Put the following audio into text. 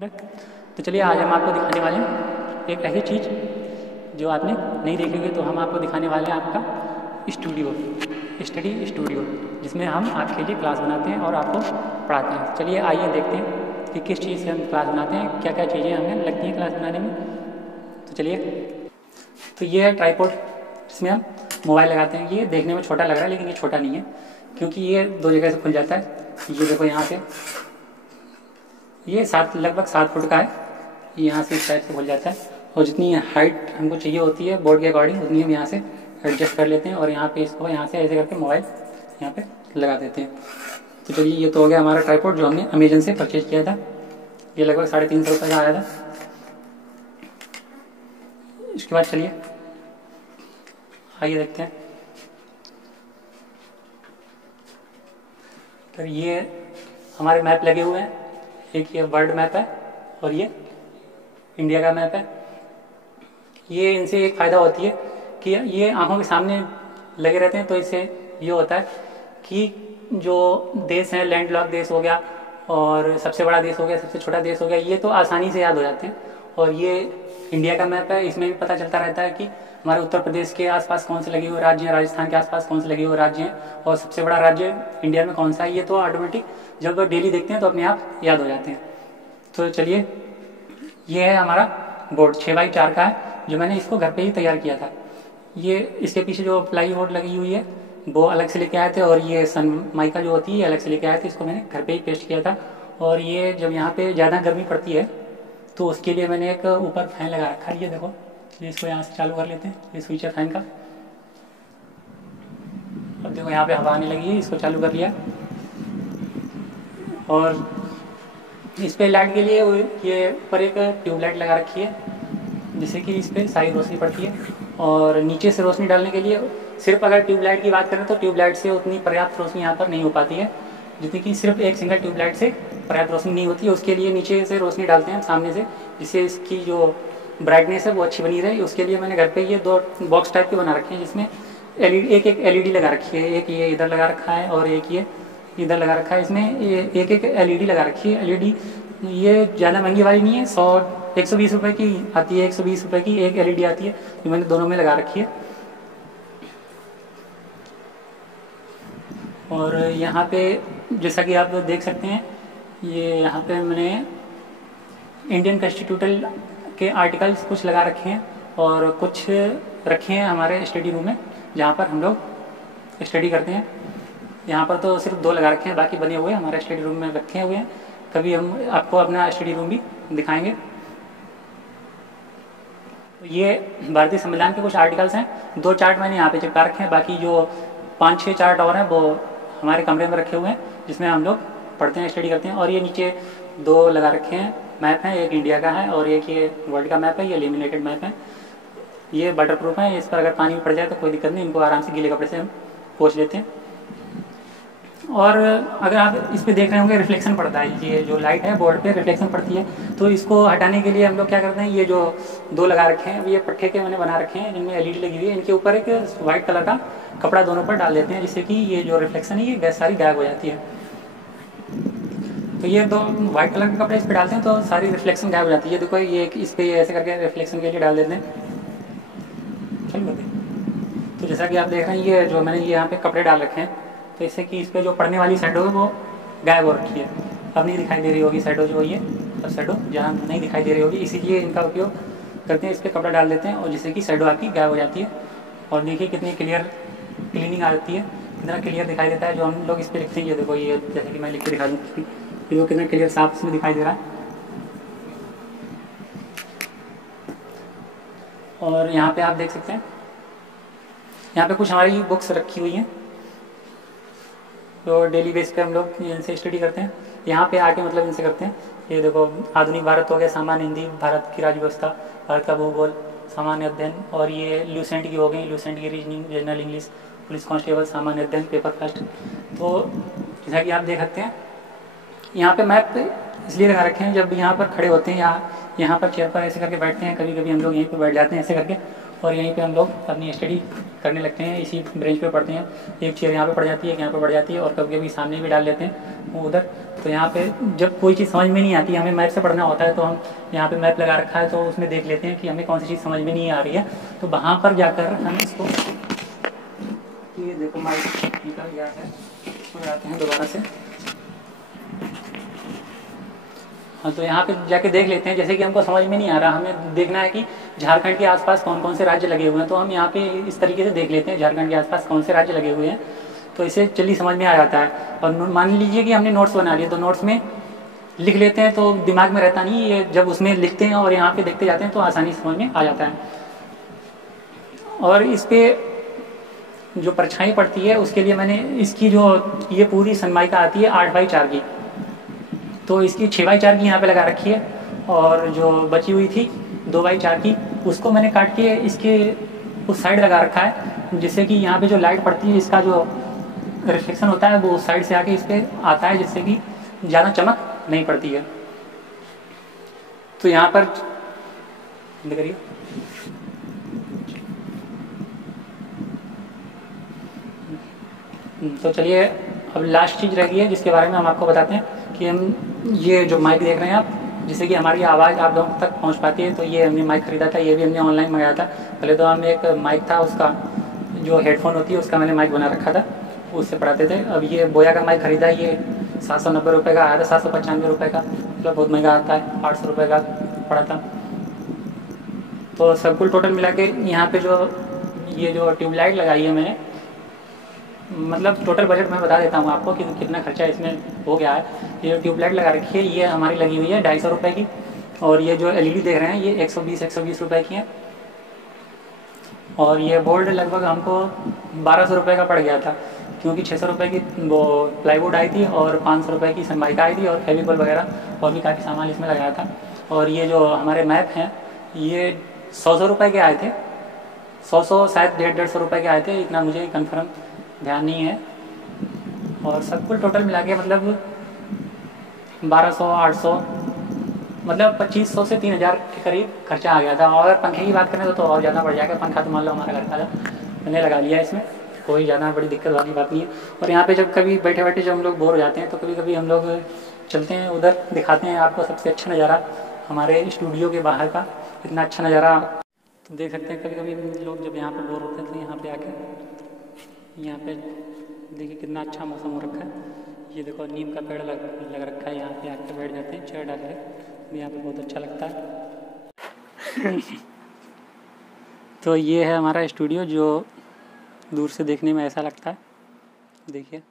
तो चलिए आज हम आपको दिखाने वाले हैं एक ऐसी चीज़ जो आपने नहीं देखी होगी। तो हम आपको दिखाने वाले हैं आपका स्टूडियो, स्टडी स्टूडियो, जिसमें हम आपके लिए क्लास बनाते हैं और आपको पढ़ाते हैं। चलिए आइए देखते हैं कि किस चीज़ से हम क्लास बनाते हैं, क्या क्या चीज़ें हमें लगती हैं क्लास बनाने में। तो चलिए, तो ये है ट्राइपॉड, जिसमें हम मोबाइल लगाते हैं। ये देखने में छोटा लग रहा है लेकिन ये छोटा नहीं है, क्योंकि ये दो जगह से खुल जाता है। ये देखो यहाँ से, ये लगभग 7 फुट का है। यहाँ से इस टाइप से खुल जाता है और जितनी हाइट हमको चाहिए होती है बोर्ड के अकॉर्डिंग उतनी हम यहाँ से एडजस्ट कर लेते हैं और यहाँ पे इसको यहाँ से ऐसे करके मोबाइल यहाँ पे लगा देते हैं। तो चलिए, ये तो हो गया हमारा ट्राइपॉड जो हमने अमेजन से परचेज किया था। ये लगभग 350 रुपये का आया था। इसके बाद चलिए आइए देखते हैं। तो ये हमारे मैप लगे हुए हैं। एक ये वर्ल्ड मैप है और ये इंडिया का मैप है। ये इनसे एक फ़ायदा होती है कि ये आंखों के सामने लगे रहते हैं, तो इससे ये होता है कि जो देश हैं, लैंडलॉक देश हो गया और सबसे बड़ा देश हो गया, सबसे छोटा देश हो गया, ये तो आसानी से याद हो जाते हैं। और ये इंडिया का मैप है, इसमें भी पता चलता रहता है कि हमारे उत्तर प्रदेश के आसपास कौन से लगे हुए राज्य हैं, राजस्थान के आसपास कौन से लगे हुए राज्य हैं और सबसे बड़ा राज्य इंडिया में कौन सा है। ये तो ऑटोमेटिक जब डेली देखते हैं तो अपने आप याद हो जाते हैं। तो चलिए, ये है हमारा बोर्ड 6x4 का है, जो मैंने इसको घर पे ही तैयार किया था। ये इसके पीछे जो प्लाई बोर्ड लगी हुई है वो अलग से लेके आए थे, और ये सनमाइका जो होती है अलग से लेके आए थे। इसको मैंने घर पे ही पेस्ट किया था। और ये जब यहाँ पे ज़्यादा गर्मी पड़ती है तो उसके लिए मैंने एक ऊपर फैन लगा रखा है। ये देखो, ये इसको यहाँ से चालू कर लेते हैं, ये स्विच है फैन का। अब देखो यहाँ पे हवा आने लगी है, इसको चालू कर लिया। और इस पे लाइट के लिए ये ऊपर एक ट्यूबलाइट लगा रखी है, जिससे कि इस पर सारी रोशनी पड़ती है। और नीचे से रोशनी डालने के लिए सिर्फ अगर ट्यूबलाइट की बात करें तो ट्यूबलाइट से उतनी पर्याप्त रोशनी यहाँ पर नहीं हो पाती है, जितनी कि सिर्फ एक सिंगल ट्यूबलाइट से पर्याप्त रोशनी नहीं होती है। उसके लिए नीचे से रोशनी डालते हैं सामने से, जिससे इसकी जो ब्राइटनेस है वो अच्छी बनी रहे। उसके लिए मैंने घर पे ये 2 बॉक्स टाइप के बना रखे हैं, जिसमें एक एलईडी लगा रखी है। एक ये इधर लगा रखा है और एक ये इधर लगा रखा है। इसमें एक एलईडी लगा रखी है। एलईडी ये ज़्यादा महंगी वाली नहीं है, 120 रुपये की आती है, 120 रुपये की एक एलईडी आती है, जो मैंने दोनों में लगा रखी है। और यहाँ पे जैसा कि आप देख सकते हैं, ये यहाँ पे मैंने इंडियन कॉन्स्टिट्यूशन के आर्टिकल्स कुछ लगा रखे हैं और कुछ रखे हैं हमारे स्टडी रूम में, जहाँ पर हम लोग स्टडी करते हैं। यहाँ पर तो सिर्फ 2 लगा रखे हैं, बाकी बने हुए हमारे स्टडी रूम में रखे हुए हैं। कभी हम आपको अपना स्टडी रूम भी दिखाएंगे। तो ये भारतीय संविधान के कुछ आर्टिकल्स हैं। 2 चार्ट मैंने यहाँ पे चिपका रखे हैं, बाकी जो 5-6 चार्ट और हैं वो हमारे कमरे में रखे हुए हैं, जिसमें हम लोग पढ़ते हैं, स्टडी करते हैं। और ये नीचे 2 लगा रखे हैं मैप हैं, एक इंडिया का है और एक ये वर्ल्ड का मैप है। ये लेमिनेटेड मैप है, ये वाटरप्रूफ है। इस पर अगर पानी पड़ जाए तो कोई दिक्कत नहीं, इनको आराम से गीले कपड़े से हम पोंछ लेते हैं। और अगर आप इस पे देख रहे होंगे रिफ्लेक्शन पड़ता है, ये जो लाइट है बोर्ड पे रिफ्लेक्शन पड़ती है, तो इसको हटाने के लिए हम लोग क्या करते हैं, ये जो 2 लगा रखे हैं ये पट्टे के मैंने बना रखे हैं, जिनमें एलईडी लगी हुई है। इनके ऊपर एक वाइट कलर का कपड़ा दोनों पर डाल देते हैं, जिससे कि ये जो रिफ्लेक्शन है ये गैस सारी गायब हो जाती है। तो ये 2 वाइट कलर के कपड़े इस पर डालते हैं तो सारी रिफ्लेक्शन गायब हो जाती है। ये देखो, ये इस पर ऐसे करके रिफ्लेक्शन के लिए डाल देते हैं। चलो, तो जैसा कि आप देख रहे हैं, ये जो मैंने ये यहाँ पे कपड़े डाल रखे हैं, तो इससे कि इस पर जो पढ़ने वाली शैडो है वो गायब हो रखी है, अब नहीं दिखाई दे रही होगी शैडो जो ये, अब शैडो जहाँ नहीं दिखाई दे रही होगी, इसीलिए इनका उपयोग करते हैं। इस पर कपड़ा डाल देते हैं और जिससे कि शैडो आपकी गायब हो जाती है। और देखिए कितनी क्लीनिंग आ जाती है, कितना क्लियर दिखाई देता है जो हम लोग इस पर लिखते हैं। ये देखो, ये जैसे कि मैं लिख के दिखा दूँ, ये कितना क्लियर साफ इसमें दिखाई दे रहा है। और यहाँ पे आप देख सकते हैं, यहाँ पे कुछ हमारी बुक्स रखी हुई हैं तो डेली बेस पे हम लोग इनसे स्टडी करते हैं। यहाँ पे आके मतलब इनसे करते हैं। ये देखो, आधुनिक भारत हो गया, सामान्य हिंदी, भारत की राज्य व्यवस्था, भारत का भूगोल, सामान्य अध्ययन। और ये ल्यूसेंट की हो गई, ल्यूसेंट की reasoning, general English, police constable, सामान्य अध्ययन, पेपर फर्स्ट। तो जैसा कि आप देख सकते हैं, यहाँ पे मैप इसलिए लगा रखे हैं, जब यहाँ पर खड़े होते हैं या यहाँ पर चेयर पर ऐसे करके बैठते हैं, कभी कभी हम लोग यहीं पर बैठ जाते हैं ऐसे करके, और यहीं पे हम लोग अपनी स्टडी करने लगते हैं। इसी ब्रेंच पे पढ़ते हैं। एक चेयर यहाँ पे पड़ जाती है, एक यहाँ पे पड़ जाती है, और कभी कभी सामने भी डाल लेते हैं वो उधर। तो यहाँ पे जब कोई चीज़ समझ में नहीं आती, हमें मैप से पढ़ना होता है, तो हम यहाँ पे मैप लगा रखा है तो उसमें देख लेते हैं कि हमें कौन सी चीज़ समझ में नहीं आ रही है, तो वहाँ पर जाकर हम इसको, ये देखो माइक निकल गया है, तो जाते हैं दोबारा से। हाँ, तो यहाँ पे जाके देख लेते हैं। जैसे कि हमको समझ में नहीं आ रहा, हमें देखना है कि झारखंड के आसपास कौन कौन से राज्य लगे हुए हैं, तो हम यहाँ पे इस तरीके से देख लेते हैं झारखंड के आसपास कौन से राज्य लगे हुए हैं, तो इसे जल्दी समझ में आ जाता है। और मान लीजिए कि हमने नोट्स बना लिए, तो नोट्स में लिख लेते हैं तो दिमाग में रहता नहीं, ये जब उसमें लिखते हैं और यहाँ पे देखते जाते हैं तो आसानी से समझ में आ जाता है। और इस पर जो परछाई पड़ती है उसके लिए मैंने इसकी जो ये पूरी सनमाइका आती है 8x4 की, तो इसकी 6x4 की यहाँ पे लगा रखी है, और जो बची हुई थी 2x4 की उसको मैंने काट के इसके उस साइड लगा रखा है, जिससे कि यहाँ पे जो लाइट पड़ती है इसका जो रिफ्लेक्शन होता है वो उस साइड से आके इस पर आता है, जिससे कि ज़्यादा चमक नहीं पड़ती है। तो यहाँ पर करिए, तो चलिए अब लास्ट चीज़ रह गई है जिसके बारे में हम आपको बताते हैं कि हम ये जो माइक देख रहे हैं आप, जिससे कि हमारी आवाज़ आप लोगों तक पहुंच पाती है, तो ये हमने माइक ख़रीदा था, ये भी हमने ऑनलाइन मंगाया था। पहले तो हम एक माइक था उसका जो हेडफोन होती है उसका मैंने माइक बना रखा था, उससे पढ़ाते थे। अब ये बोया का माइक ख़रीदा, ये 790 रुपये का आया था, 795 रुपये का, मतलब बहुत महंगा आता है, 800 रुपये का पड़ा था। तो सब कुल टोटल मिला के यहाँ पे जो ये जो ट्यूबलाइट लगाई है मैंने, मतलब टोटल बजट मैं बता देता हूँ आपको कि कितना खर्चा इसमें हो गया है। ये ट्यूबलाइट लगा रखी है, ये हमारी लगी हुई है 250 रुपये की, और ये जो LED देख रहे हैं ये 120 रुपये की है, और ये बोर्ड लगभग हमको 1200 रुपये का पड़ गया था, क्योंकि 600 रुपये की वो प्लाईवुड आई थी और 500 रुपये की सनमाइका आई थी और फेविकॉल वगैरह और भी काफ़ी सामान इसमें लगाया था। और ये जो हमारे मैप हैं ये 100 रुपये के आए थे, 100 शायद 150 रुपये के आए थे, इतना मुझे कंफर्म ध्यान नहीं है। और सब कुल टोटल मिला के मतलब 1200 800 मतलब 2500 से 3000 के करीब खर्चा आ गया था। और पंखे की बात करें तो और ज़्यादा बढ़ जाएगा, पंखा तो मान लो हमारा घर का था, मैंने लगा लिया इसमें, कोई ज़्यादा बड़ी दिक्कत वाली बात नहीं है। और यहाँ पे जब कभी बैठे बैठे जब हम लोग बोर हो जाते हैं तो कभी कभी हम लोग चलते हैं उधर, दिखाते हैं आपको सबसे अच्छा नज़ारा हमारे स्टूडियो के बाहर का, इतना अच्छा नज़ारा तो देख सकते हैं। कभी कभी लोग जब यहाँ पर बोर होते हैं तो यहाँ पे आके यहाँ पे देखिए कितना अच्छा मौसम हो रखा है। ये देखो नीम का पेड़ लग रखा है, यहाँ पे आके बैठ जाते हैं चेयर डाल के, यहाँ पे बहुत अच्छा लगता है। तो ये है हमारा स्टूडियो जो दूर से देखने में ऐसा लगता है, देखिए।